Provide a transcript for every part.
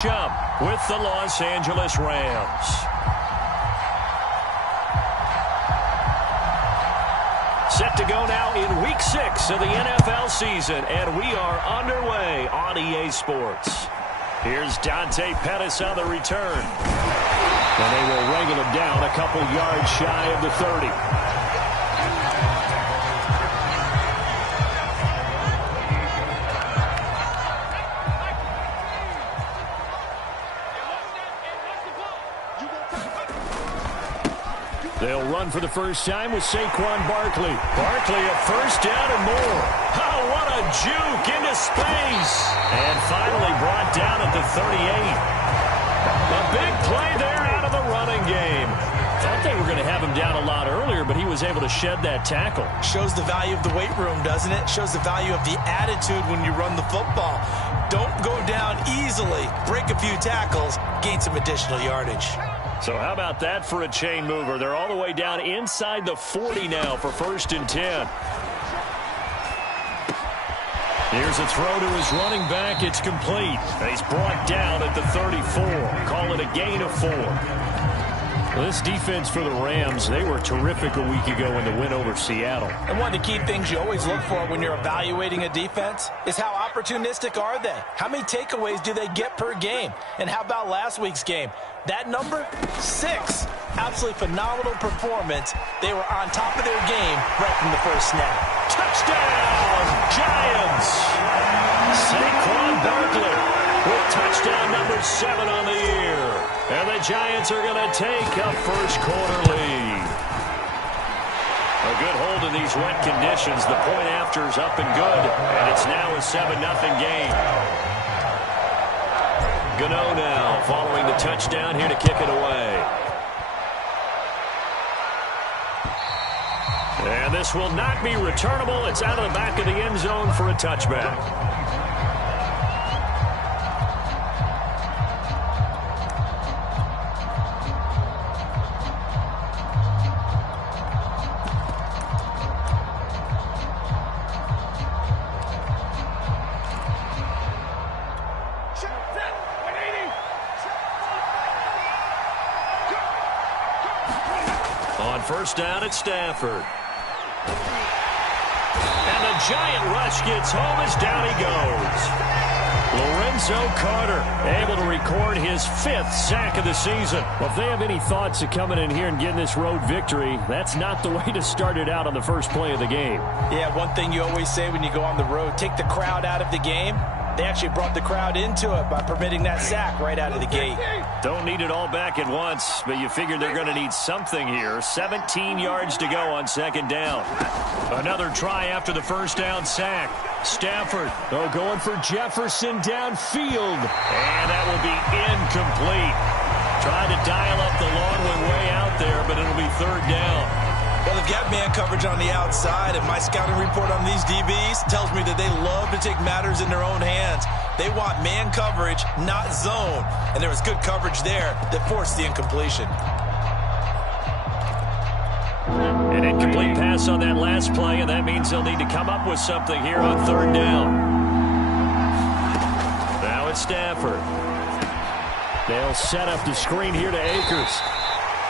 Jump with the Los Angeles Rams. Set to go now in Week 6 of the NFL season, and we are underway on EA Sports. Here's Dante Pettis on the return. And they will wrangle him down a couple yards shy of the 30. They'll run for the first time with Saquon Barkley. Barkley a first down and more. Oh, what a juke into space. And finally brought down at the 38. A big play there out of the running game. Thought they were going to have him down a lot earlier, but he was able to shed that tackle. Shows the value of the weight room, doesn't it? Shows the value of the attitude when you run the football. Don't go down easily. Break a few tackles. Gain some additional yardage. So how about that for a chain mover? They're all the way down inside the 40 now for 1st and 10. Here's a throw to his running back. It's complete. And he's brought down at the 34. Call it a gain of 4. Well, this defense for the Rams, they were terrific a week ago in the win over Seattle. And one of the key things you always look for when you're evaluating a defense is how opportunistic are they? How many takeaways do they get per game? And how about last week's game? That number, 6. Absolutely phenomenal performance. They were on top of their game right from the first snap. Touchdown, Giants! Saquon Barkley with touchdown number 7 on the year. And the Giants are going to take a first quarter lead. A good hold in these wet conditions. The point after is up and good. And it's now a 7-0 game. Gano now following the touchdown here to kick it away. And this will not be returnable. It's out of the back of the end zone for a touchback. First down at Stafford. And the giant rush gets home as down he goes. Lorenzo Carter able to record his 5th sack of the season. Well, if they have any thoughts of coming in here and getting this road victory, that's not the way to start it out on the first play of the game. Yeah, one thing you always say when you go on the road, take the crowd out of the game. They actually brought the crowd into it by permitting that sack right out of the gate. Don't need it all back at once, but you figure they're going to need something here. 17 yards to go on 2nd down. Another try after the first down sack. Stafford, going for Jefferson downfield. And that will be incomplete. Tried to dial up the long one way out there, but it'll be 3rd down. Well, they've got man coverage on the outside, and my scouting report on these DBs tells me that they love to take matters in their own hands. They want man coverage, not zone. And there was good coverage there that forced the incompletion. An incomplete pass on that last play, and that means they'll need to come up with something here on 3rd down. Now it's Stafford. They'll set up the screen here to Akers.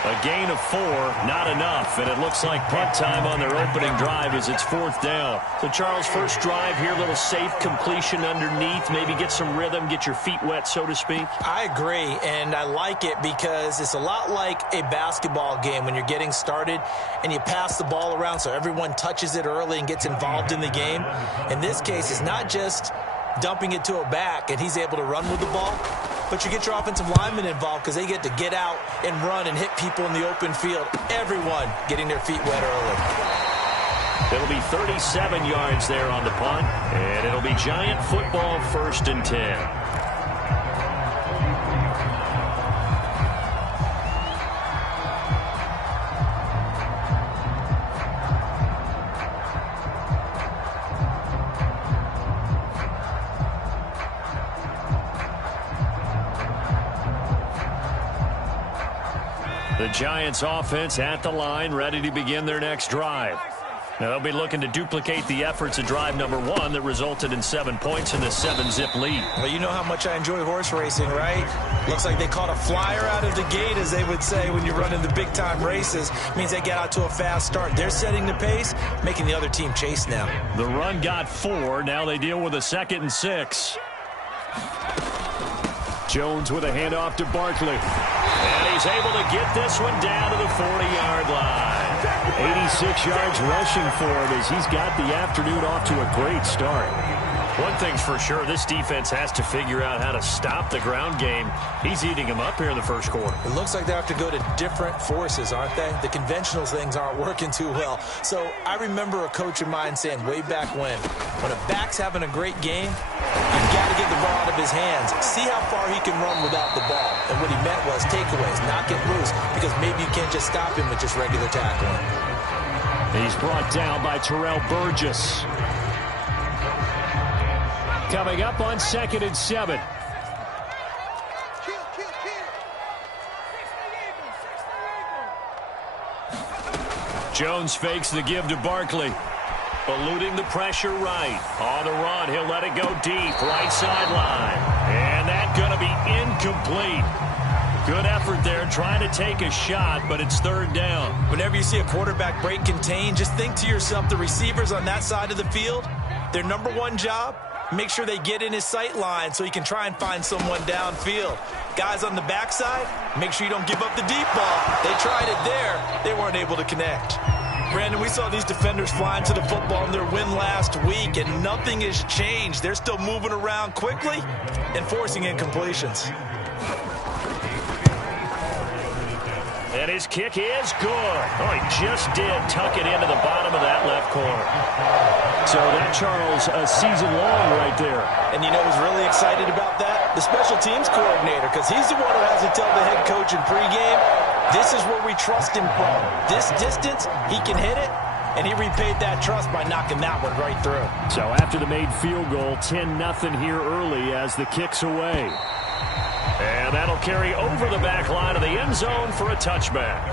A gain of 4, not enough, and it looks like punt time on their opening drive as it's 4th down. So, Charles, first drive here, a little safe completion underneath, maybe get some rhythm, get your feet wet, so to speak. I agree, and I like it because it's a lot like a basketball game when you're getting started and you pass the ball around so everyone touches it early and gets involved in the game. In this case, it's not just dumping it to a back and he's able to run with the ball, but you get your offensive linemen involved because they get to get out and run and hit people in the open field. Everyone getting their feet wet early. It'll be 37 yards there on the punt, and it'll be Giant football 1st and 10. The Giants offense at the line, ready to begin their next drive. Now they'll be looking to duplicate the efforts of drive number 1 that resulted in 7 points in the 7-zip lead. Well, you know how much I enjoy horse racing, right? Looks like they caught a flyer out of the gate, as they would say when you're running the big-time races. Means they get out to a fast start. They're setting the pace, making the other team chase now. The run got 4. Now they deal with a 2nd and 6. Jones with a handoff to Barkley. And he's able to get this one down to the 40-yard line. 86 yards rushing for him as he's got the afternoon off to a great start. One thing's for sure, this defense has to figure out how to stop the ground game. He's eating them up here in the first quarter. It looks like they have to go to different forces, aren't they? The conventional things aren't working too well. So I remember a coach of mine saying way back when a back's having a great game, you've got to get the ball out of his hands. See how far he can run without the ball. And what he meant was takeaways, not get loose, because maybe you can't just stop him with just regular tackling. He's brought down by Terrell Burgess. Coming up on 2nd and 7. Jones fakes the give to Barkley. Eluding the pressure right. On the run, he'll let it go deep. Right sideline. And that's going to be incomplete. Good effort there trying to take a shot, but it's 3rd down. Whenever you see a quarterback break contain, just think to yourself, the receivers on that side of the field, their number 1 job, make sure they get in his sight line so he can try and find someone downfield. Guys on the backside, make sure you don't give up the deep ball. They tried it there. They weren't able to connect. Brandon, we saw these defenders flying to the football in their win last week, and nothing has changed. They're still moving around quickly and forcing incompletions. And his kick is good. Oh, he just did tuck it into the bottom of that left corner. So that, Charles, a season long right there. And you know who's really excited about that? The special teams coordinator, because he's the one who has to tell the head coach in pregame, this is where we trust him from. This distance, he can hit it, and he repaid that trust by knocking that one right through. So after the made field goal, 10-0 here early as the kick's away. And that'll carry over the back line of the end zone for a touchback.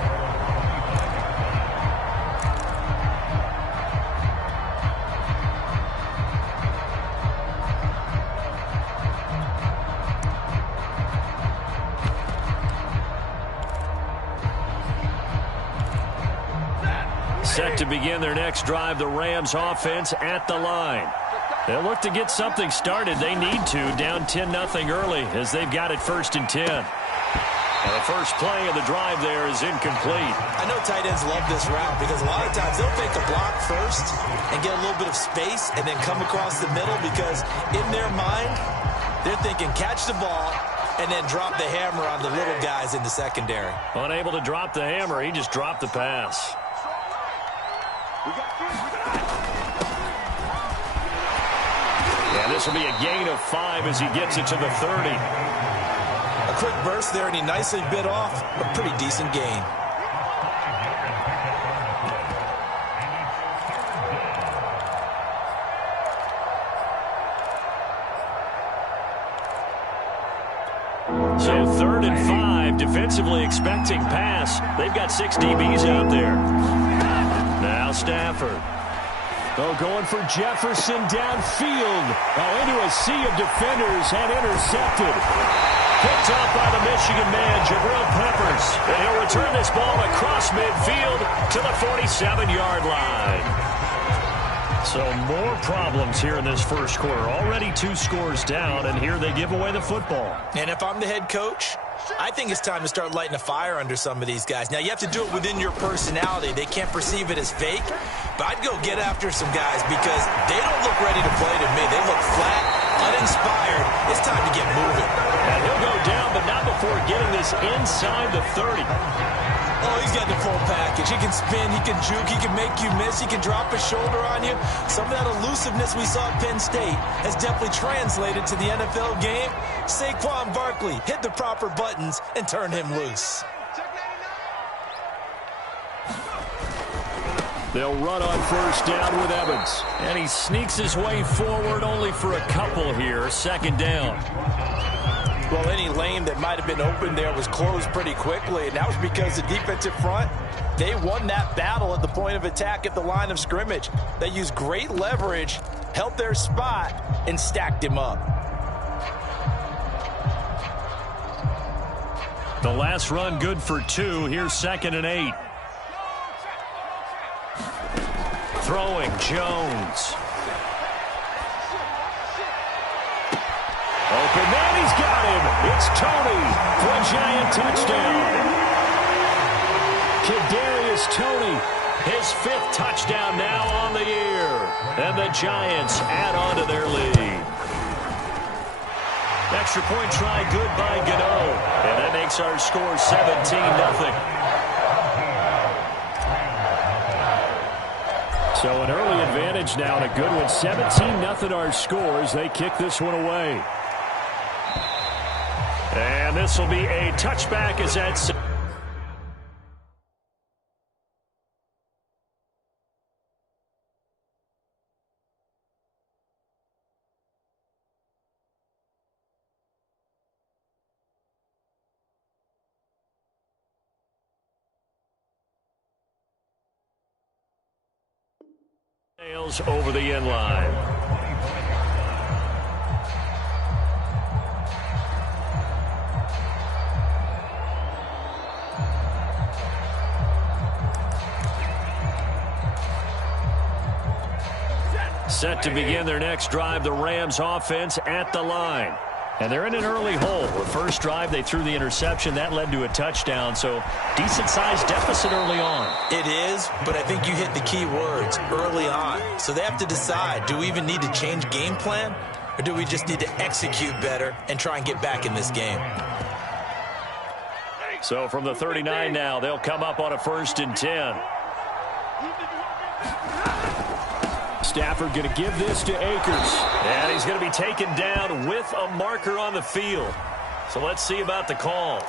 Set to begin their next drive, the Rams offense at the line. They'll look to get something started. They need to, down 10-0 early as they've got it 1st and 10. And the first play of the drive there is incomplete. I know tight ends love this route because a lot of times they'll fake a block first and get a little bit of space and then come across the middle because in their mind, they're thinking catch the ball and then drop the hammer on the little guys in the secondary. Unable to drop the hammer, he just dropped the pass. Yeah, this will be a gain of 5 as he gets it to the 30. A quick burst there, and he nicely bit off a pretty decent gain. So 3rd and 5, defensively expecting pass. They've got 6 DBs out there. Now Stafford. Oh, going for Jefferson downfield. Oh, into a sea of defenders and intercepted. Picked off by the Michigan man, Jabril Peppers. And he'll return this ball across midfield to the 47-yard line. So more problems here in this first quarter. Already 2 scores down, and here they give away the football. And if I'm the head coach, I think it's time to start lighting a fire under some of these guys. Now, you have to do it within your personality. They can't perceive it as fake. But I'd go get after some guys because they don't look ready to play to me. They look flat, uninspired. It's time to get moving. And he'll go down, but not before getting this inside the 30. Oh, he's got the full package. He can spin, he can juke, he can make you miss, he can drop his shoulder on you. Some of that elusiveness we saw at Penn State has definitely translated to the NFL game. Saquon Barkley hit the proper buttons and turned him loose. They'll run on first down with Evans. And he sneaks his way forward only for a couple here. 2nd down. Well, any lane that might have been open there was closed pretty quickly, and that was because the defensive front, they won that battle at the point of attack at the line of scrimmage. They used great leverage, held their spot, and stacked him up. The last run good for 2. Here's 2nd and 8. Throwing, Jones. Open man, he's got him. It's Toney for a Giant touchdown. Kadarius Toney, his 5th touchdown now on the year. And the Giants add on to their lead. Extra point try good by Gano. And that makes our score 17-0. So an early advantage now and a good one. 17-0 our scores. They kick this one away. And this will be a touchback as that's... over the end line. Set to begin their next drive, the Rams offense at the line. And they're in an early hole. The first drive, they threw the interception. That led to a touchdown, so decent-sized deficit early on. It is, but I think you hit the key words, early on. So they have to decide, do we even need to change game plan, or do we just need to execute better and try and get back in this game? So from the 39 now, they'll come up on a 1st and 10. Stafford going to give this to Akers. And he's going to be taken down with a marker on the field. So let's see about the call.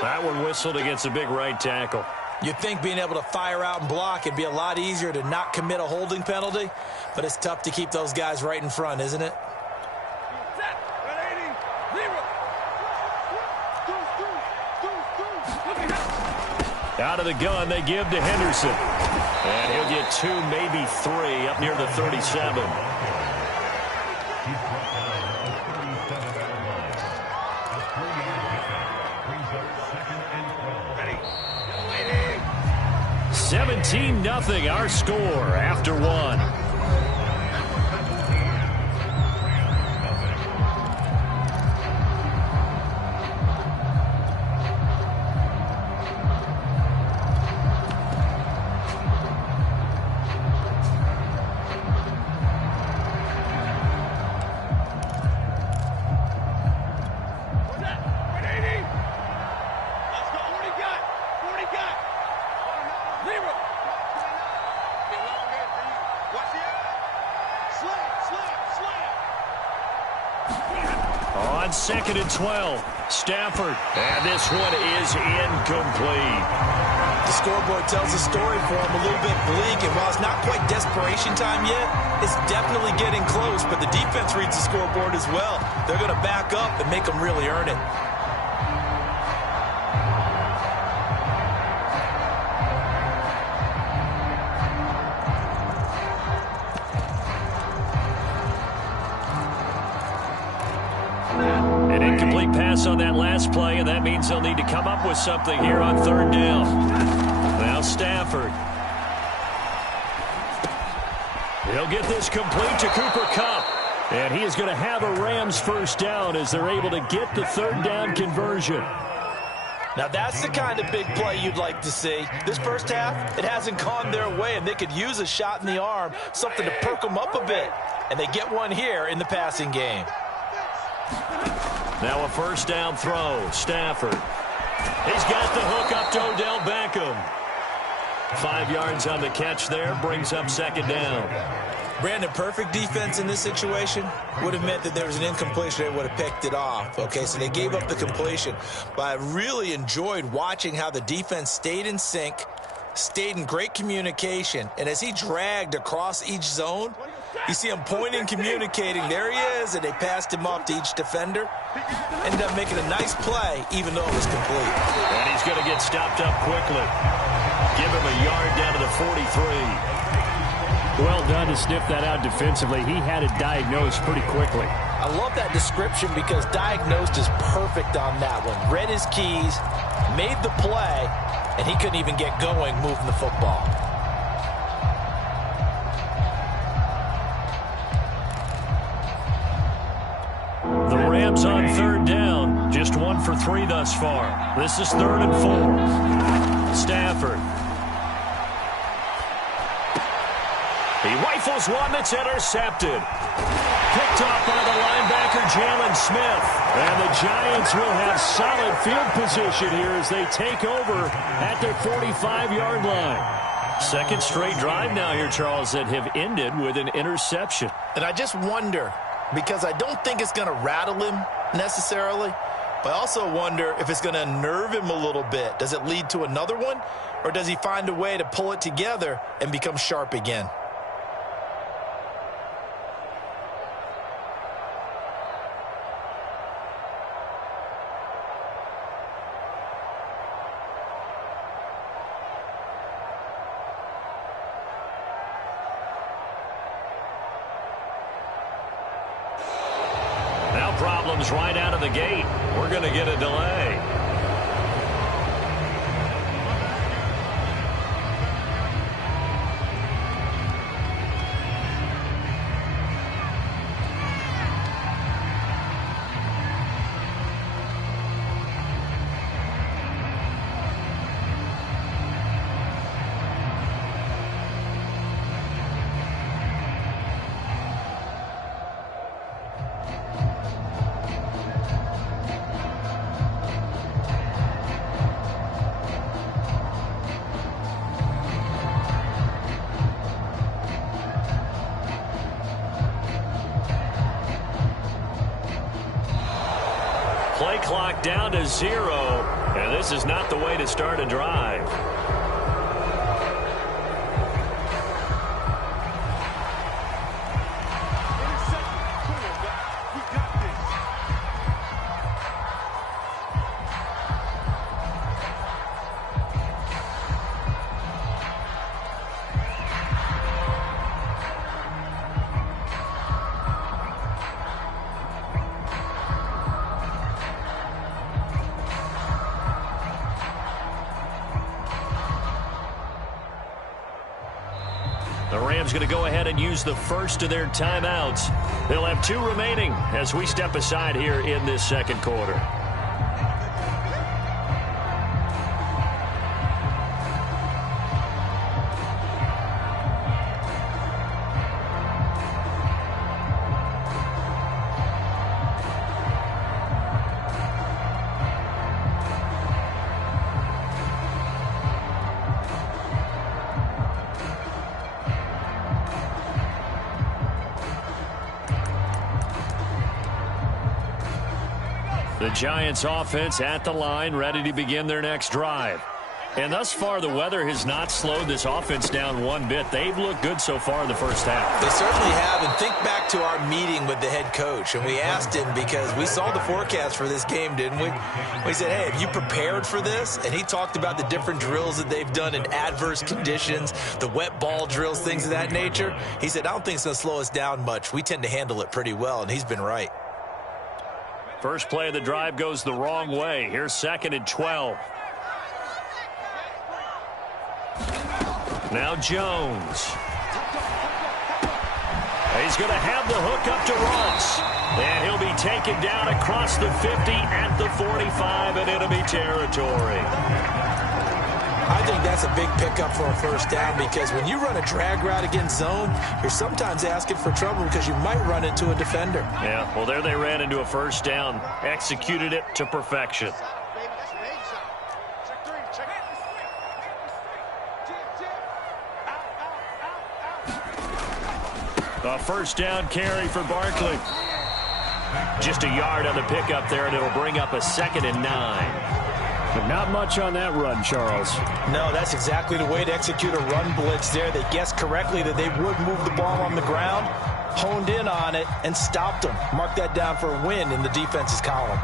That one whistled against a big right tackle. You'd think being able to fire out and block would be a lot easier to not commit a holding penalty, but it's tough to keep those guys right in front, isn't it? Out of the gun, they give to Henderson. And he'll get 2, maybe 3, up near the 37. $17-0 our score after 1. On 2nd and 12, Stafford, and this one is incomplete. The scoreboard tells a story for him, a little bit bleak, and while it's not quite desperation time yet, it's definitely getting close, but the defense reads the scoreboard as well. They're going to back up and make them really earn it. An incomplete pass on that last play, and that means they'll need to come up with something here on 3rd down. Now Stafford. He'll get this complete to Cooper Kupp. And he is going to have a Rams 1st down as they're able to get the 3rd down conversion. Now that's the kind of big play you'd like to see. This first half, it hasn't gone their way, and they could use a shot in the arm, something to perk them up a bit. And they get one here in the passing game. Now a 1st down throw. Stafford. He's got the hook up to Odell Beckham. 5 yards on the catch there. Brings up 2nd down. Brandon, perfect defense in this situation would have meant that there was an incompletion. They would have picked it off. Okay, so they gave up the completion. But I really enjoyed watching how the defense stayed in sync, stayed in great communication. And as he dragged across each zone, You see him pointing, communicating. There he is, and they passed him off to each defender. Ended up making a nice play, even though it was complete. And he's going to get stopped up quickly. Give him a yard down to the 43. Well done to sniff that out defensively. He had it diagnosed pretty quickly. I love that description because diagnosed is perfect on that one. Read his keys, made the play, and he couldn't even get going moving the football. The Rams on third down. Just 1 for 3 thus far. This is 3rd and 4. Stafford. He rifles one that's intercepted. Picked off by the linebacker, Jalen Smith. And the Giants will have solid field position here as they take over at their 45-yard line. Second straight drive now here, Charles, that have ended with an interception. And I just wonder, because I don't think it's going to rattle him necessarily, but I also wonder if it's going to unnerve him a little bit. Does it lead to another one, or does he find a way to pull it together and become sharp again? Problems right out of the gate. We're going to get a delay. Play clock down to 0, and this is not the way to start a drive. The Rams going to go ahead and use the first of their timeouts. They'll have 2 remaining as we step aside here in this second quarter. The Giants offense at the line, ready to begin their next drive. And thus far, the weather has not slowed this offense down one bit. They've looked good so far in the first half. They certainly have. And think back to our meeting with the head coach. And we asked him, because we saw the forecast for this game, didn't we? We said, hey, have you prepared for this? And he talked about the different drills that they've done in adverse conditions, the wet ball drills, things of that nature. He said, I don't think it's going to slow us down much. We tend to handle it pretty well, and he's been right. First play of the drive goes the wrong way. Here's 2nd and 12. Now Jones. He's going to have the hook up to Ross. And he'll be taken down across the 50 at the 45 in enemy territory. I think that's a big pickup for a first down, because when you run a drag route against zone, you're sometimes asking for trouble because you might run into a defender. Yeah, well, there they ran into a first down, executed it to perfection. A first down carry for Barkley. Just a yard on the pickup there, and it'll bring up a 2nd and 9. But not much on that run, Charles. No, that's exactly the way to execute a run blitz there. They guessed correctly that they would move the ball on the ground, honed in on it, and stopped them. Mark that down for a win in the defense's column.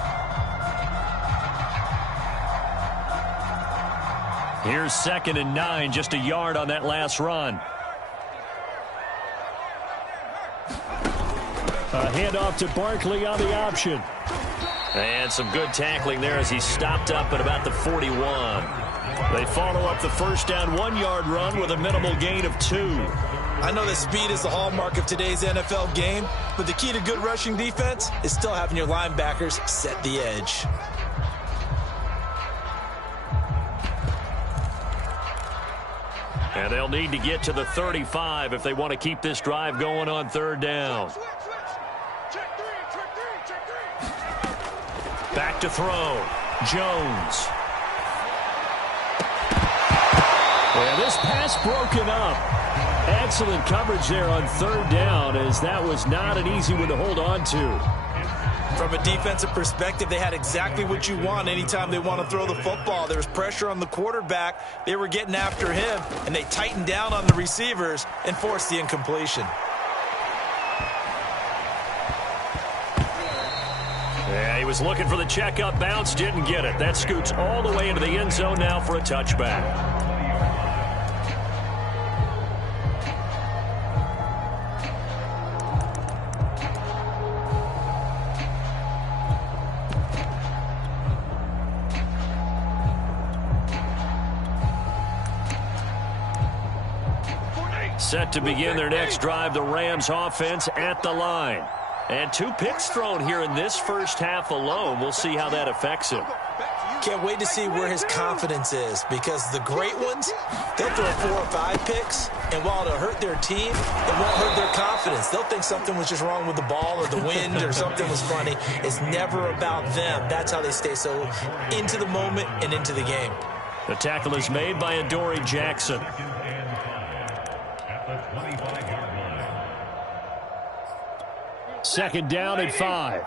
Here's 2nd and 9, just a yard on that last run. A handoff to Barkley on the option. And some good tackling there as he stopped up at about the 41. They follow up the first down 1-yard run with a minimal gain of 2. I know that speed is the hallmark of today's NFL game, but the key to good rushing defense is still having your linebackers set the edge. And they'll need to get to the 35 if they want to keep this drive going on 3rd down. Back to throw. Jones. Well, this pass broken up. Excellent coverage there on 3rd down, as that was not an easy one to hold on to. From a defensive perspective, they had exactly what you want anytime they want to throw the football. There was pressure on the quarterback. They were getting after him, and they tightened down on the receivers and forced the incompletion. Yeah, he was looking for the checkup bounce, didn't get it. That scoots all the way into the end zone now for a touchback. Set to begin their next drive, the Rams offense at the line. And 2 picks thrown here in this first half alone. We'll see how that affects him. Can't wait to see where his confidence is, because the great ones, they'll throw 4 or 5 picks, and while it'll hurt their team, it won't hurt their confidence. They'll think something was just wrong with the ball or the wind or something was funny. It's never about them. That's how they stay so into the moment and into the game. The tackle is made by Adoree Jackson. Second down and 5.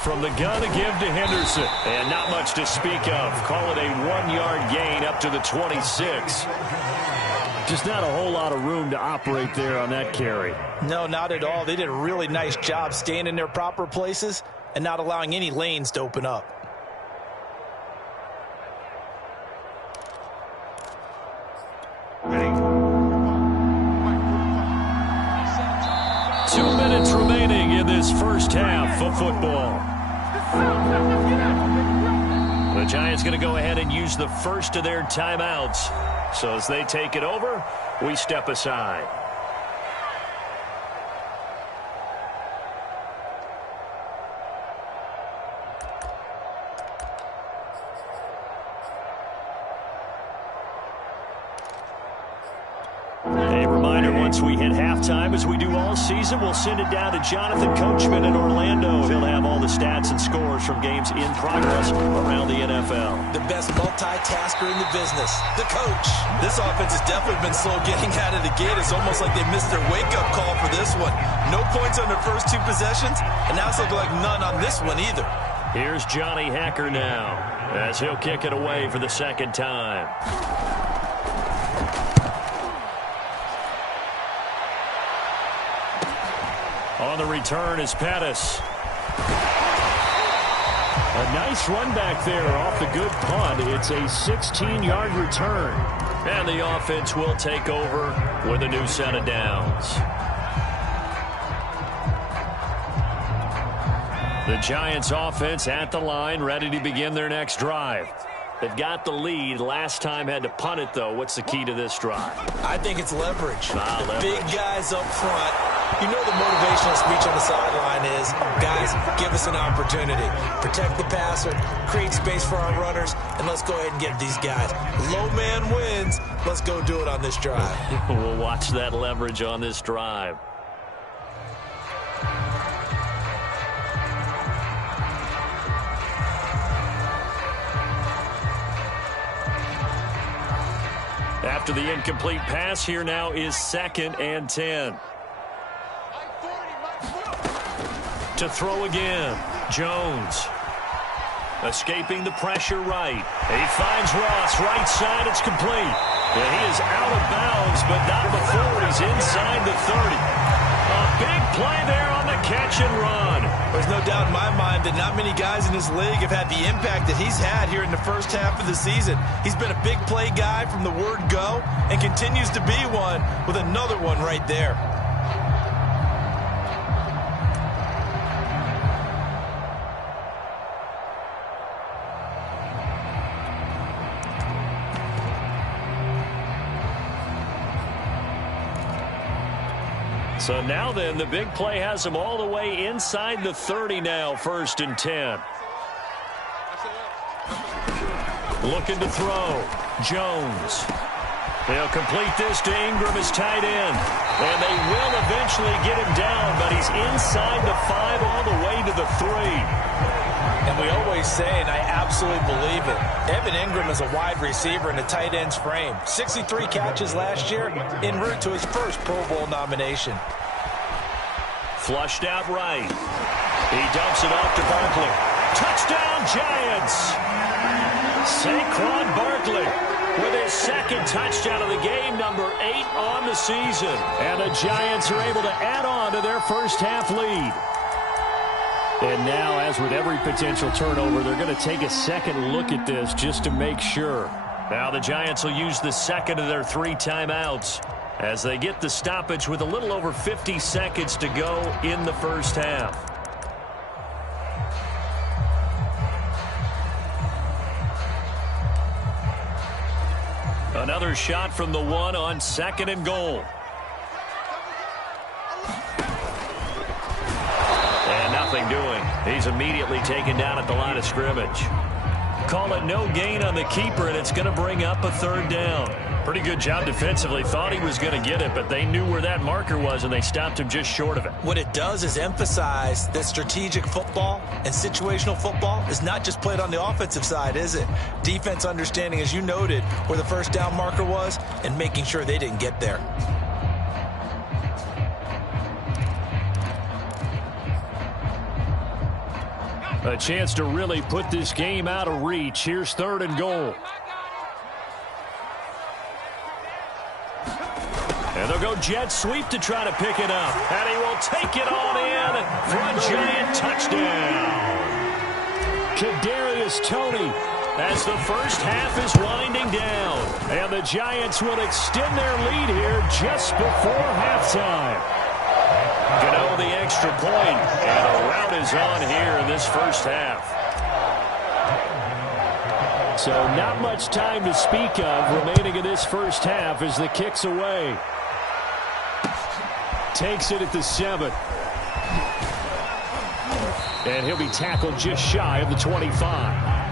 From the gun to give to Henderson. And not much to speak of. Call it a 1-yard gain up to the 26. Just not a whole lot of room to operate there on that carry. No, not at all. They did a really nice job staying in their proper places and not allowing any lanes to open up. Remaining in this first half of football. The Giants going to go ahead and use the first of their timeouts. So as they take it over, we step aside. Once we hit halftime, as we do all season, we'll send it down to Jonathan Coachman in Orlando. He'll have all the stats and scores from games in progress around the NFL. The best multitasker in the business, the coach. This offense has definitely been slow getting out of the gate. It's almost like they missed their wake-up call for this one. No points on their first 2 possessions, and now it's looking like none on this one either. Here's Johnny Hekker now, as he'll kick it away for the 2nd time. On the return is Pettis. A nice run back there off the good punt. It's a 16-yard return. And the offense will take over with a new set of downs. The Giants offense at the line, ready to begin their next drive. They've got the lead. Last time had to punt it, though. What's the key to this drive? I think it's leverage. Leverage. Big guys up front. You know the motivational speech on the sideline is, guys, give us an opportunity. Protect the passer, create space for our runners, and let's go ahead and get these guys. Low man wins. Let's go do it on this drive. We'll watch that leverage on this drive. After the incomplete pass, here now is 2nd and 10. To throw again, Jones. Escaping the pressure right. He finds Ross, right side, it's complete. And he is out of bounds, but not before he's inside the 30. A big play there on the catch and run. There's no doubt in my mind that not many guys in this league have had the impact that he's had here in the first half of the season. He's been a big play guy from the word go and continues to be one with another one right there. So now then, the big play has him all the way inside the 30 now, 1st and 10. Looking to throw. Jones. They'll complete this to Ingram as tight end. And they will eventually get him down, but he's inside the 5 all the way to the 3. And we always say, and I absolutely believe it, Evan Ingram is a wide receiver in a tight end's frame. 63 catches last year, en route to his first Pro Bowl nomination. Flushed out right. He dumps it off to Barkley. Touchdown, Giants! Saquon Barkley with his 2nd touchdown of the game, number 8 on the season. And the Giants are able to add on to their first half lead. And now, as with every potential turnover, they're going to take a second look at this just to make sure. Now the Giants will use the 2nd of their 3 timeouts as they get the stoppage with a little over 50 seconds to go in the first half. Another shot from the 1 on 2nd and goal. Nothing doing. He's immediately taken down at the line of scrimmage. Call it no gain on the keeper, and it's going to bring up a 3rd down. Pretty good job defensively. Thought he was going to get it, but they knew where that marker was, and they stopped him just short of it. What it does is emphasize that strategic football and situational football is not just played on the offensive side, is it? Defense understanding, as you noted, where the 1st down marker was and making sure they didn't get there. A chance to really put this game out of reach. Here's 3rd and goal. And they'll go jet sweep to try to pick it up. And he will take it on in for a Giant touchdown. Kadarius Toney as the first half is winding down. And the Giants will extend their lead here just before halftime. Gano the extra point, and a rout is on here in this first half. So not much time to speak of remaining in this first half as the kick's away. Takes it at the 7. And he'll be tackled just shy of the 25.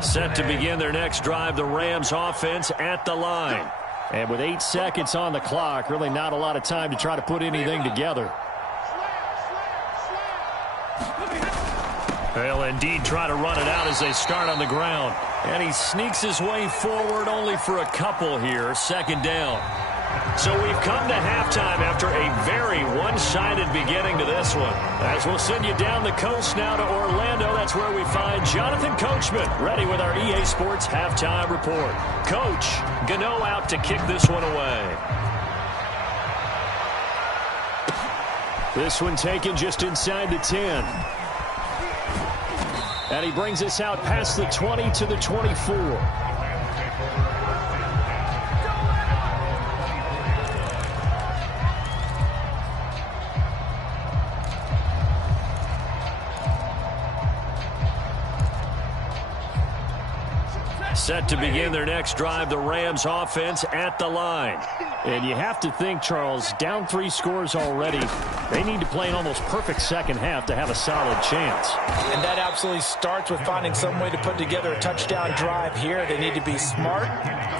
Set to begin their next drive, the Rams offense at the line. And with 8 seconds on the clock, really not a lot of time to try to put anything together. They'll indeed try to run it out as they start on the ground. And he sneaks his way forward only for a couple here, 2nd down. So we've come to halftime after a very one-sided beginning to this one. As we'll send you down the coast now to Orlando, that's where we find Jonathan Coachman ready with our EA Sports Halftime Report. Coach, Gano out to kick this one away. This one taken just inside the 10. And he brings us out past the 20 to the 24. Set to begin their next drive, the Rams offense at the line. And you have to think, Charles, down 3 scores already. They need to play an almost perfect second half to have a solid chance. And that absolutely starts with finding some way to put together a touchdown drive here. They need to be smart,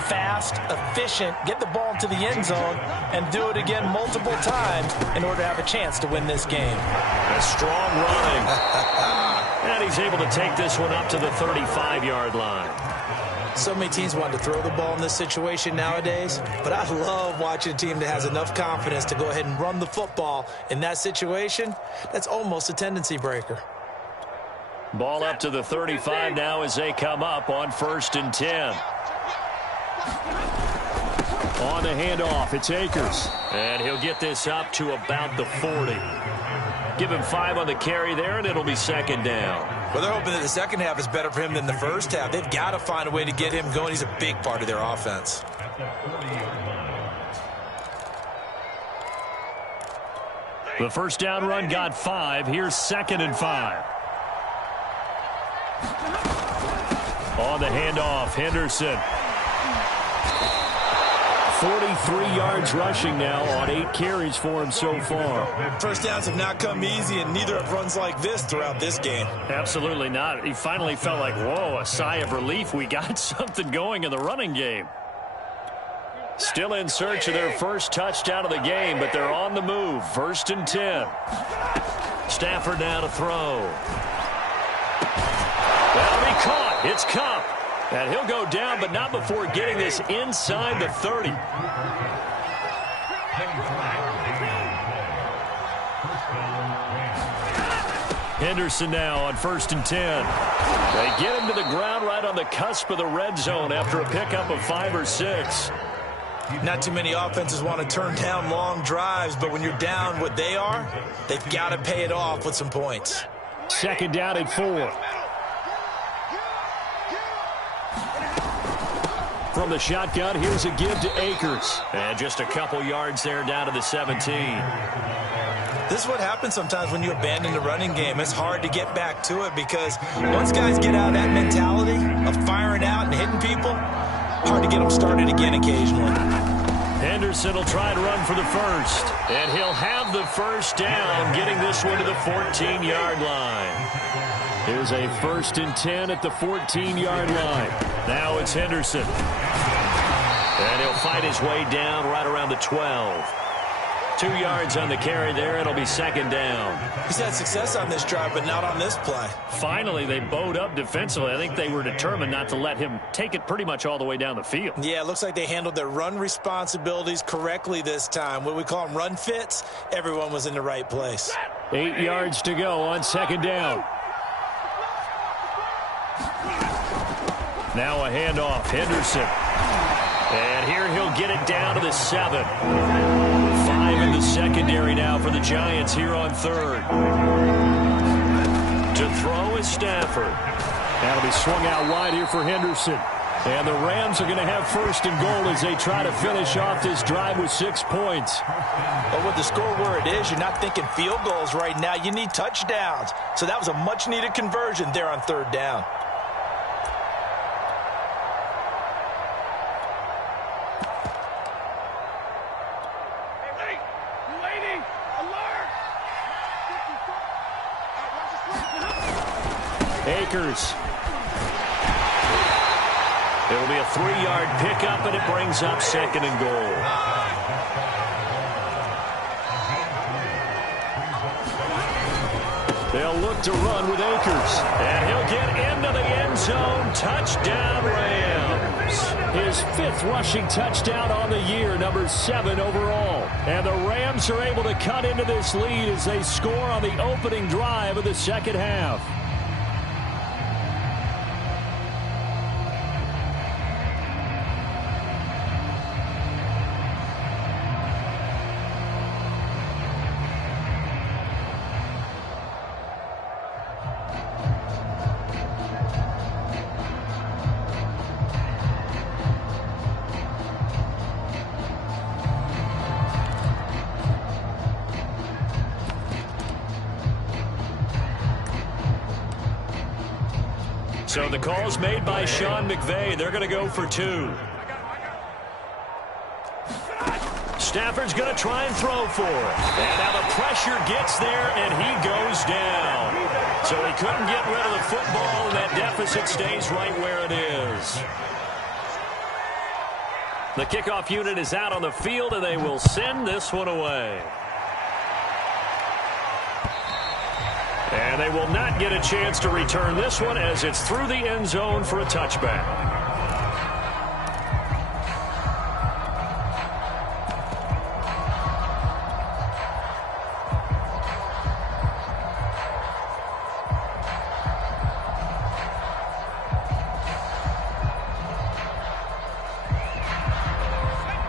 fast, efficient, get the ball into the end zone, and do it again multiple times in order to have a chance to win this game. A strong running. And he's able to take this one up to the 35-yard line. So many teams want to throw the ball in this situation nowadays, but I love watching a team that has enough confidence to go ahead and run the football in that situation. That's almost a tendency breaker. Ball up to the 35 now as they come up on 1st and 10. On the handoff, it's Akers. And he'll get this up to about the 40. Give him 5 on the carry there, and it'll be 2nd down. Well, they're hoping that the second half is better for him than the first half. They've got to find a way to get him going. He's a big part of their offense. The first down run got 5. Here's 2nd and 5. On the handoff, Henderson. 43 yards rushing now on 8 carries for him so far. First downs have not come easy, and neither have runs like this throughout this game. Absolutely not. He finally felt like, whoa, a sigh of relief. We got something going in the running game. Still in search of their first touchdown of the game, but they're on the move. 1st and 10. Stafford now to throw. That'll be caught. It's Kupp. And he'll go down, but not before getting this inside the 30. Henderson now on 1st and 10. They get him to the ground right on the cusp of the red zone after a pickup of 5 or 6. Not too many offenses want to turn down long drives, but when you're down what they are, they've got to pay it off with some points. 2nd down and 4. From the shotgun, here's a give to Akers. And just a couple yards there down to the 17. This is what happens sometimes when you abandon the running game. It's hard to get back to it because once guys get out of that mentality of firing out and hitting people, hard to get them started again occasionally. Henderson will try to run for the first. And he'll have the first down, getting this one to the 14-yard line. Here's a 1st and 10 at the 14-yard line. Now it's Henderson. And he'll fight his way down right around the 12. 2 yards on the carry there. It'll be 2nd down. He's had success on this drive, but not on this play. Finally, they bowed up defensively. I think they were determined not to let him take it pretty much all the way down the field. Yeah, it looks like they handled their run responsibilities correctly this time. What we call them run fits, everyone was in the right place. 8 yards to go on 2nd down. Now a handoff, Henderson. And here he'll get it down to the 7. 5 in the secondary now for the Giants here on 3rd. To throw is Stafford. That'll be swung out wide here for Henderson. And the Rams are going to have 1st and goal as they try to finish off this drive with 6 points. But with the score where it is, you're not thinking field goals right now. You need touchdowns. So that was a much-needed conversion there on 3rd down. Akers. It'll be a 3-yard pickup, and it brings up 2nd and goal. They'll look to run with Akers. And he'll get into the end zone. Touchdown, Rams. His 5th rushing touchdown on the year, number 7 overall. And the Rams are able to cut into this lead as they score on the opening drive of the second half. So the call's made by Sean McVay. They're going to go for 2. Stafford's going to try and throw for it. And now the pressure gets there, and he goes down. So he couldn't get rid of the football, and that deficit stays right where it is. The kickoff unit is out on the field, and they will send this one away. And they will not get a chance to return this one as it's through the end zone for a touchback.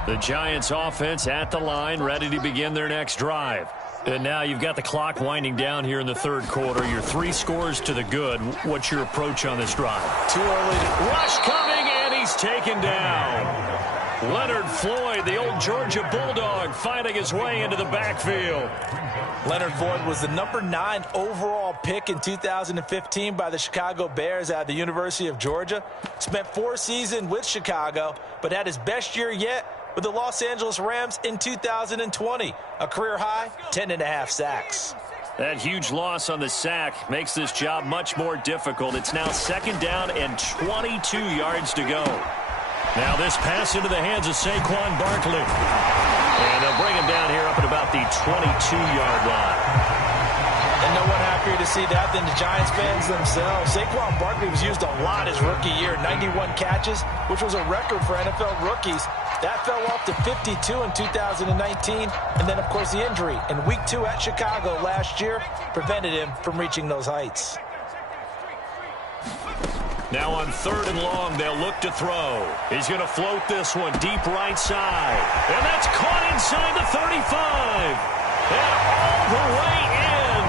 The Giants offense at the line, ready to begin their next drive. And now you've got the clock winding down here in the third quarter. Your 3 scores to the good. What's your approach on this drive? Too early. Rush coming, and he's taken down. Leonard Floyd, the old Georgia Bulldog, finding his way into the backfield. Leonard Floyd was the number 9 overall pick in 2015 by the Chicago Bears out of the University of Georgia. Spent 4 seasons with Chicago, but had his best year yet with the Los Angeles Rams in 2020. A career high, 10.5 sacks. That huge loss on the sack makes this job much more difficult. It's now 2nd down and 22 yards to go. Now this pass into the hands of Saquon Barkley. And they'll bring him down here up at about the 22-yard line. And no one happier to see that than the Giants fans themselves. Saquon Barkley was used a lot his rookie year, 91 catches, which was a record for NFL rookies. That fell off to 52 in 2019. And then, of course, the injury in Week 2 at Chicago last year prevented him from reaching those heights. Now on 3rd and long, they'll look to throw. He's going to float this one deep right side. And that's caught inside the 35. And all the way in.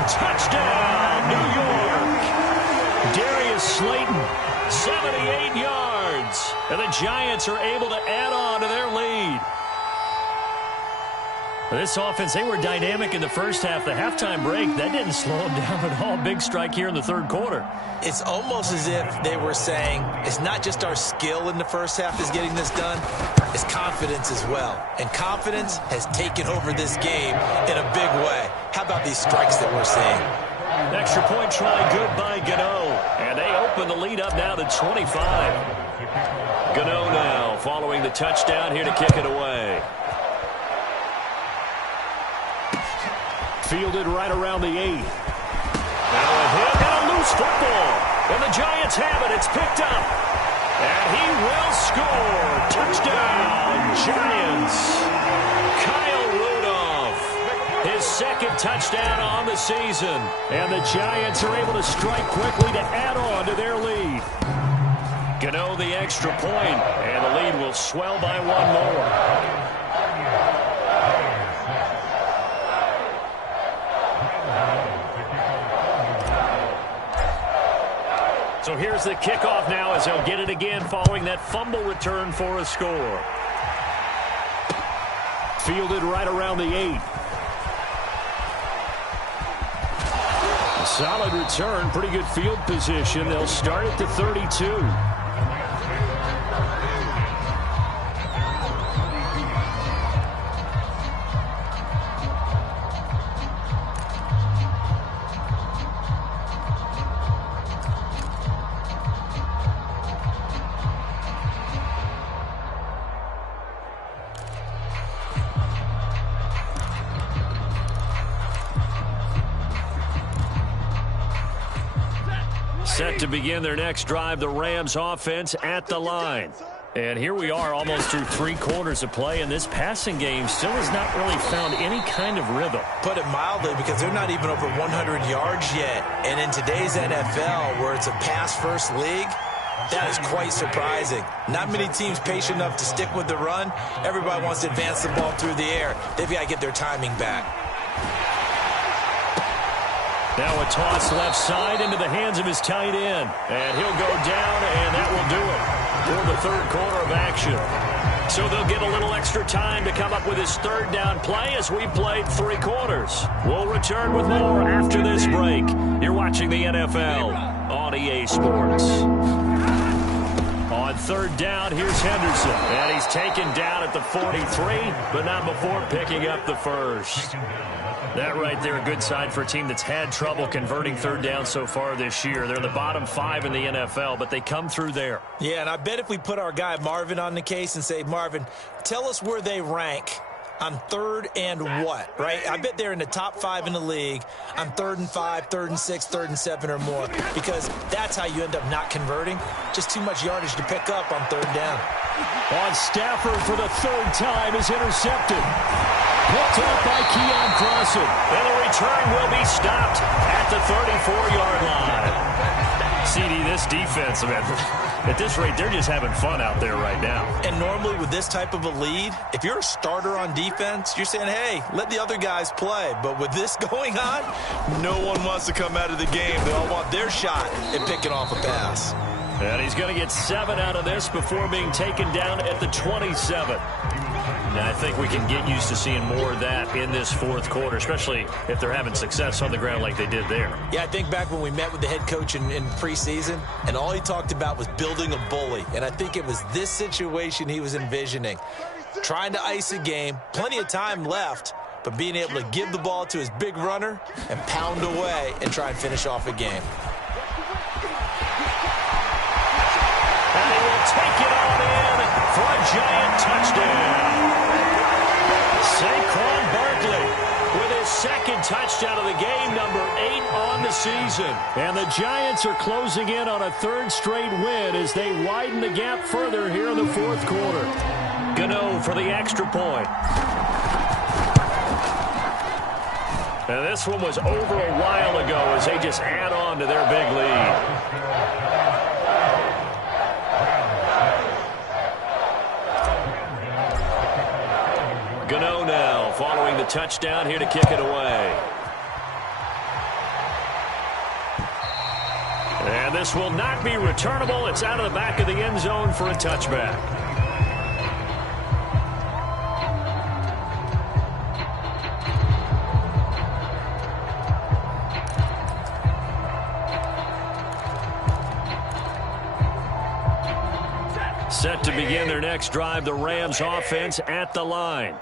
Touchdown, New York. Darius Slayton, 78 yards. And the Giants are able to add on to their lead. This offense, they were dynamic in the first half. The halftime break, that didn't slow them down at all. Big strike here in the third quarter. It's almost as if they were saying, it's not just our skill in the first half is getting this done, it's confidence as well. And confidence has taken over this game in a big way. How about these strikes that we're seeing? Extra point try good by Gano. And they open the lead up now to 25. Gano now following the touchdown here to kick it away. Fielded right around the 8. Now a hit and a loose football. And the Giants have it. It's picked up. And he will score. Touchdown, Giants. Kyle Rudolph. His 2nd touchdown on the season. And the Giants are able to strike quickly to add on to their lead. Gano the extra point. And the lead will swell by 1 more. So here's the kickoff now as they'll get it again following that fumble return for a score. Fielded right around the 8. A solid return, pretty good field position. They'll start at the 32. Set to begin their next drive, the Rams offense at the line. And here we are almost through 3 quarters of play, and this passing game still has not really found any kind of rhythm. Put it mildly, because they're not even over 100 yards yet. And in today's NFL, where it's a pass-first league, that is quite surprising. Not many teams patient enough to stick with the run. Everybody wants to advance the ball through the air. They've got to get their timing back. Now a toss left side into the hands of his tight end. And he'll go down, and that will do it for the third quarter of action. So they'll get a little extra time to come up with his 3rd down play as we played 3 quarters. We'll return with more after this break. You're watching the NFL on EA Sports. On third down, here's Henderson. And he's taken down at the 43, but not before picking up the first. That right there, a good sign for a team that's had trouble converting third down so far this year. They're the bottom 5 in the NFL, but they come through there. Yeah, and I bet if we put our guy Marvin on the case and say, Marvin, tell us where they rank on third and what, right? I bet they're in the top 5 in the league on 3rd and 5, 3rd and 6, 3rd and 7 or more, because that's how you end up not converting. Just too much yardage to pick up on third down. On Stafford for the third time is intercepted. Picked up by Keon Crossen. And the return will be stopped at the 34-yard line. CD, this defense, man, at this rate, they're just having fun out there right now. And normally with this type of a lead, if you're a starter on defense, you're saying, hey, let the other guys play. But with this going on, no one wants to come out of the game. They all want their shot at picking off a pass. And he's going to get 7 out of this before being taken down at the 27. Now, I think we can get used to seeing more of that in this fourth quarter, especially if they're having success on the ground like they did there. Yeah, I think back when we met with the head coach in preseason, and all he talked about was building a bully. And I think it was this situation he was envisioning. Trying to ice a game, plenty of time left, but being able to give the ball to his big runner and pound away and try and finish off a game. And he will take it on in for a giant touchdown. Saquon Barkley with his second touchdown of the game, number 8 on the season. And the Giants are closing in on a third straight win as they widen the gap further here in the fourth quarter. Gano for the extra point. And this one was over a while ago as they just add on to their big lead. Gano now following the touchdown here to kick it away. And this will not be returnable. It's out of the back of the end zone for a touchback. Set to begin their next drive, the Rams offense at the line.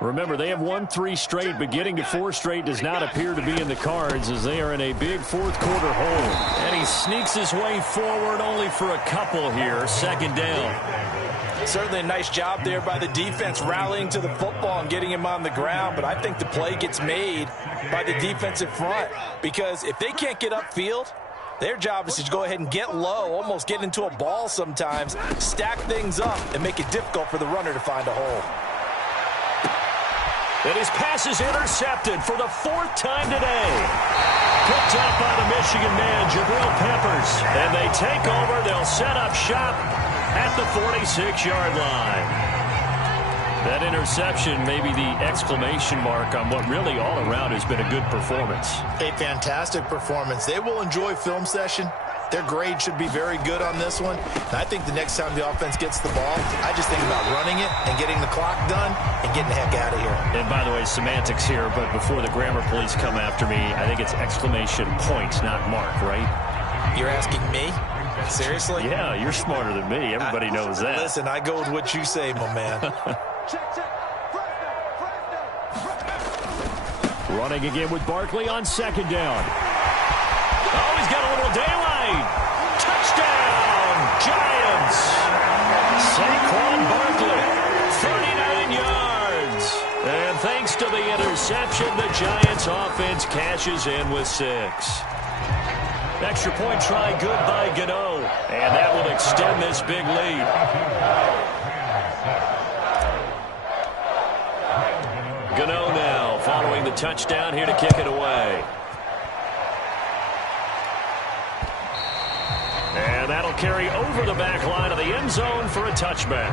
Remember, they have won 3 straight, but getting to 4 straight does not appear to be in the cards as they are in a big fourth quarter hole. And he sneaks his way forward only for a couple here. Second down. Certainly a nice job there by the defense rallying to the football and getting him on the ground, but I think the play gets made by the defensive front because if they can't get upfield, their job is to go ahead and get low, almost get into a ball sometimes, stack things up, and make it difficult for the runner to find a hole. And his pass is intercepted for the 4th time today. Picked up by the Michigan man, Jabril Peppers. And they take over. They'll set up shop at the 46-yard line. That interception may be the exclamation mark on what really all around has been a good performance. A fantastic performance. They will enjoy film session. Their grade should be very good on this one. And I think the next time the offense gets the ball, I just think about running it and getting the clock done and getting the heck out of here. And by the way, semantics here, but before the grammar police come after me, I think it's exclamation point, not mark, right? You're asking me? Seriously? Yeah, you're smarter than me. Everybody knows that. Listen, I go with what you say, my man. Running again with Barkley on second down. Oh, he's got a little daylight. Touchdown, Giants. Saquon Barkley, 39 yards. And thanks to the interception, the Giants offense cashes in with 6. Extra point try good by Gano. And that will extend this big lead. Gano now following the touchdown here to kick it away. And that'll carry over the back line of the end zone for a touchback.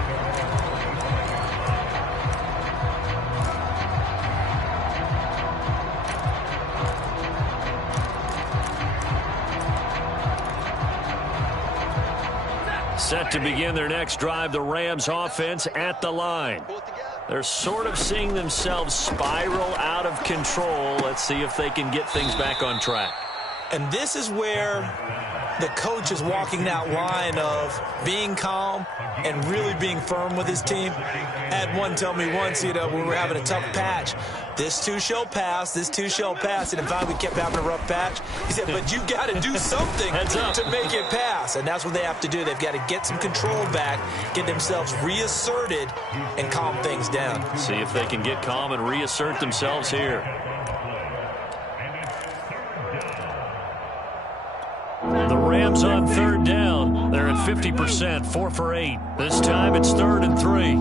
Set to begin their next drive, the Rams offense at the line. They're sort of seeing themselves spiral out of control. Let's see if they can get things back on track. And this is where the coach is walking that line of being calm and really being firm with his team. I had one tell me once, when we were having a tough patch, this too shall pass, this too shall pass. And in fact, we kept having a rough patch. He said, but you got to do something to make it pass. And that's what they have to do. They've got to get some control back, get themselves reasserted, and calm things down. See if they can get calm and reassert themselves here. The Rams on third down. They're at 50%, 4 for 8. This time it's 3rd and 3.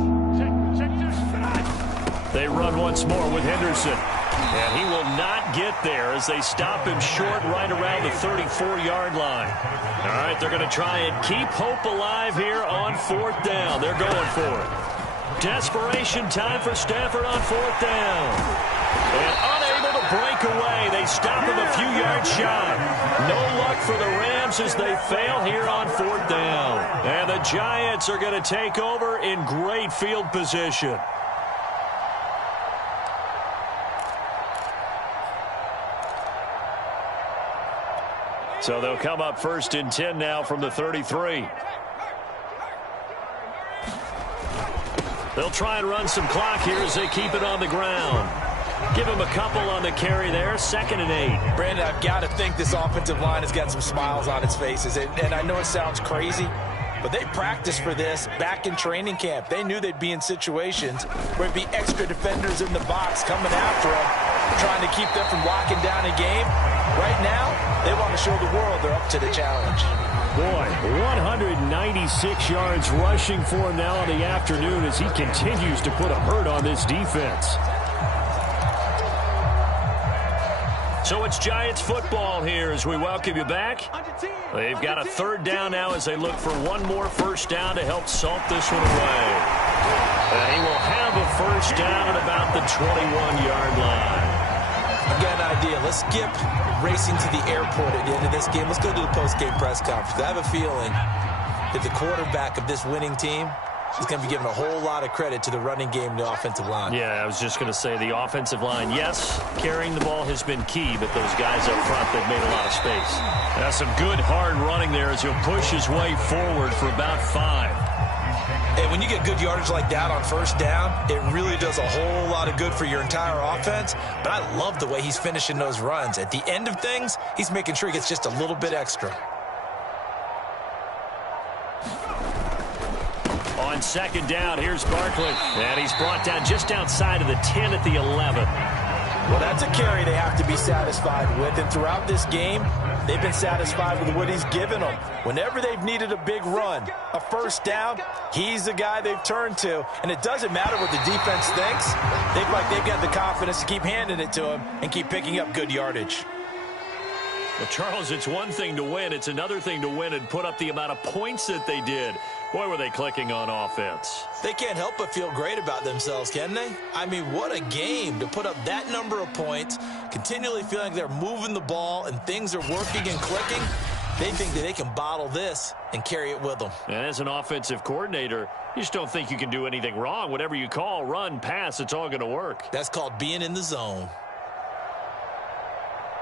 They run once more with Henderson. And he will not get there as they stop him short right around the 34-yard line. All right, they're going to try and keep hope alive here on 4th down. They're going for it. Desperation time for Stafford on 4th down. And unable to break away. They stop him a few yards shy. No luck for the Rams as they fail here on 4th down. And the Giants are going to take over in great field position. So they'll come up 1st and 10 now from the 33. They'll try and run some clock here as they keep it on the ground. Give him a couple on the carry there. 2nd and 8. Brandon, I've got to think this offensive line has got some smiles on its faces. And I know it sounds crazy, but they practiced for this back in training camp. They knew they'd be in situations where there'd be extra defenders in the box coming after them, trying to keep them from locking down a game. Right now, they want to show the world they're up to the challenge. Boy, 196 yards rushing for him now in the afternoon as he continues to put a hurt on this defense. So it's Giants football here as we welcome you back. They've got a 3rd down now as they look for one more 1st down to help salt this one away. And he will have a 1st down at about the 21-yard line. I've got an idea. Let's skip racing to the airport at the end of this game. Let's go to the post-game press conference. I have a feeling that the quarterback of this winning team is going to be given a whole lot of credit to the running game and the offensive line. Yeah, I was just going to say the offensive line, yes, carrying the ball has been key, but those guys up front, they've made a lot of space. That's some good, hard running there as he'll push his way forward for about 5. And when you get good yardage like that on 1st down, it really does a whole lot of good for your entire offense. But I love the way he's finishing those runs. At the end of things, he's making sure he gets just a little bit extra. On 2nd down, here's Barkley. And he's brought down just outside of the 10 at the 11. Well, that's a carry they have to be satisfied with. And throughout this game, they've been satisfied with what he's given them. Whenever they've needed a big run, a 1st down, he's the guy they've turned to. And it doesn't matter what the defense thinks. They feel like they've got the confidence to keep handing it to him and keep picking up good yardage. Well, Charles, it's one thing to win. It's another thing to win and put up the amount of points that they did. Boy, were they clicking on offense. They can't help but feel great about themselves, can they? I mean, what a game to put up that number of points, continually feeling like they're moving the ball and things are working and clicking. They think that they can bottle this and carry it with them. And as an offensive coordinator, you just don't think you can do anything wrong. Whatever you call, run, pass, it's all going to work. That's called being in the zone.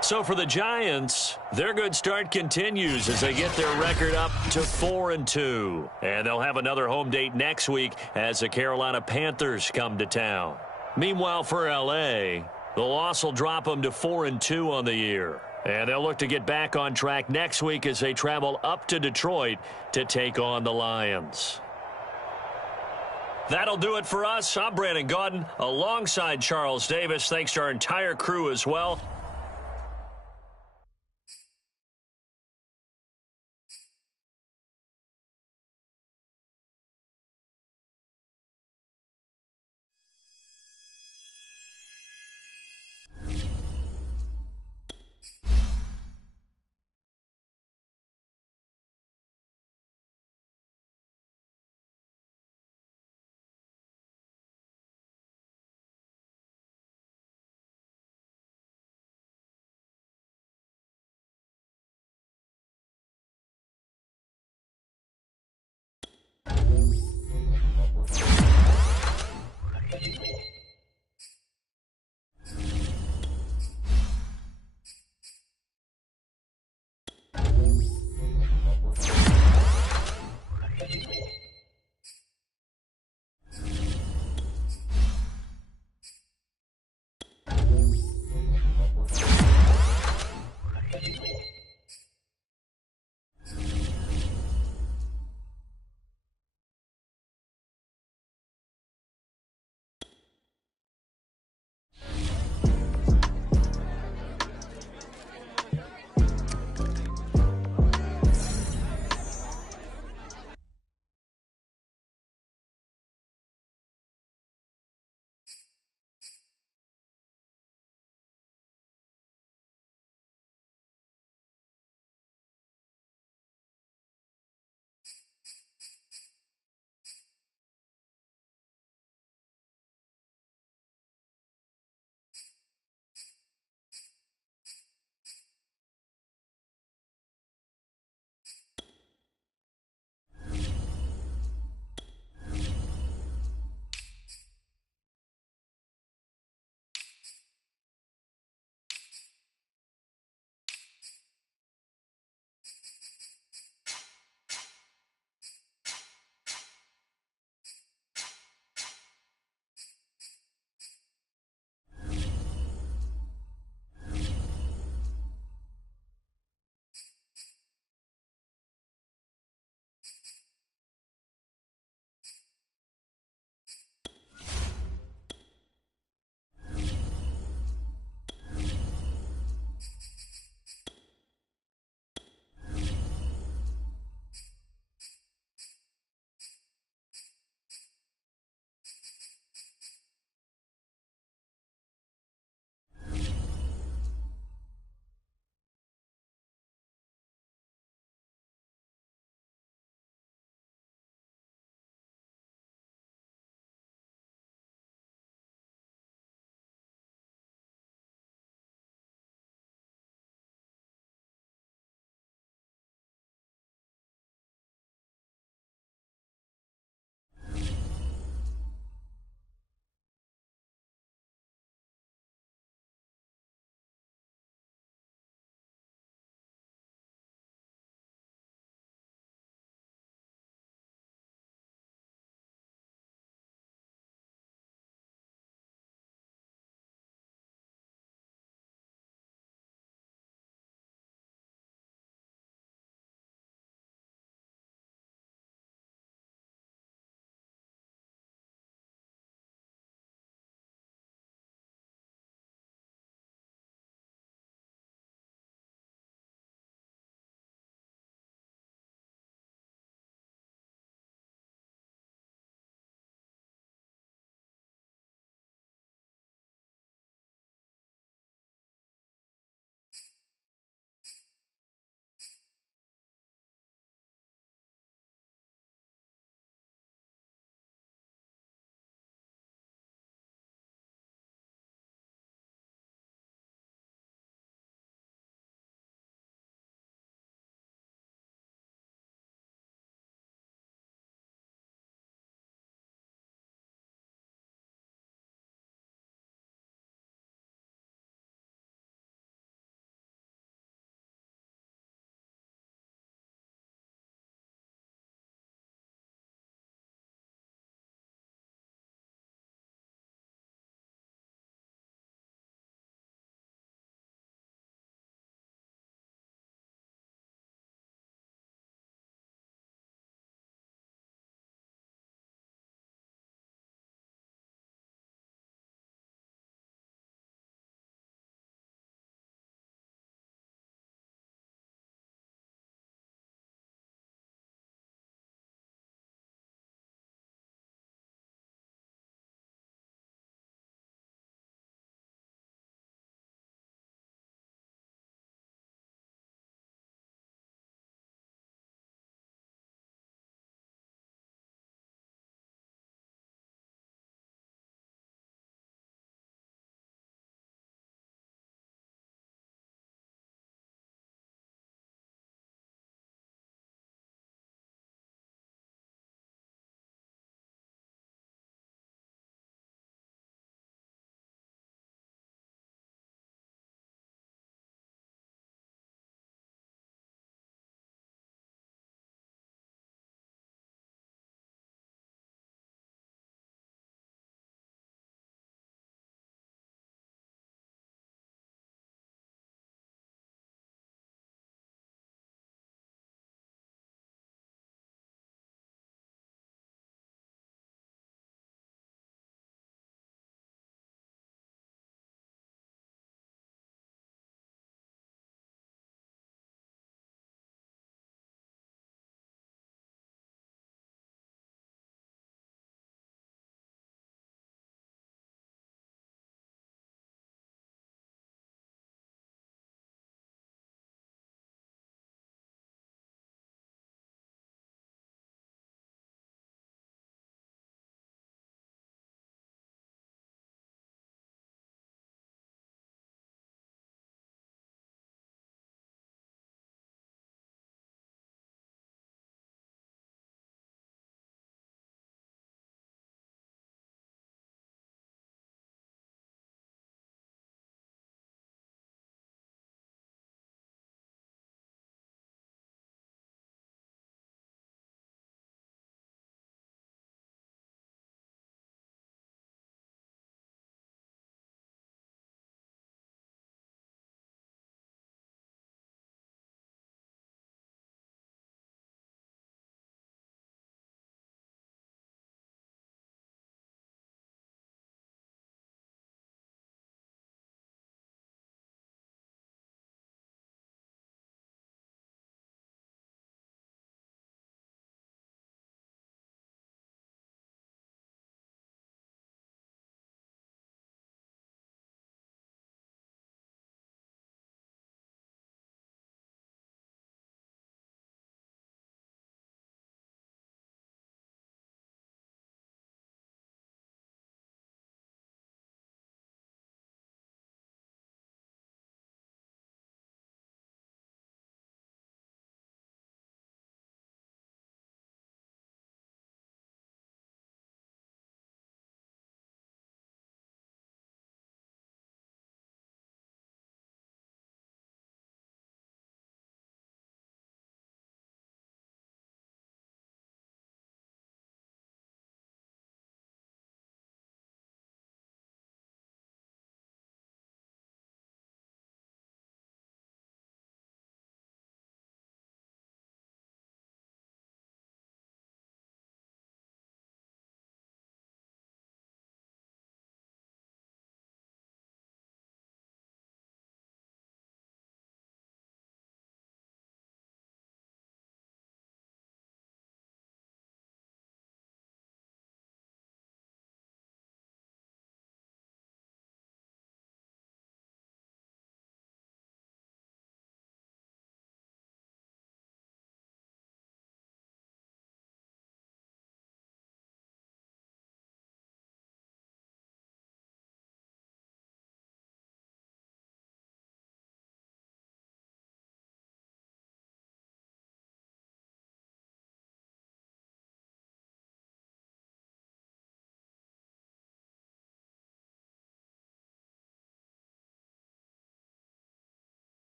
So for the Giants, their good start continues as they get their record up to 4-2. And they'll have another home date next week as the Carolina Panthers come to town. Meanwhile, for L.A., the loss will drop them to 4-2 on the year. And they'll look to get back on track next week as they travel up to Detroit to take on the Lions. That'll do it for us. I'm Brandon Gaudin alongside Charles Davis. Thanks to our entire crew as well.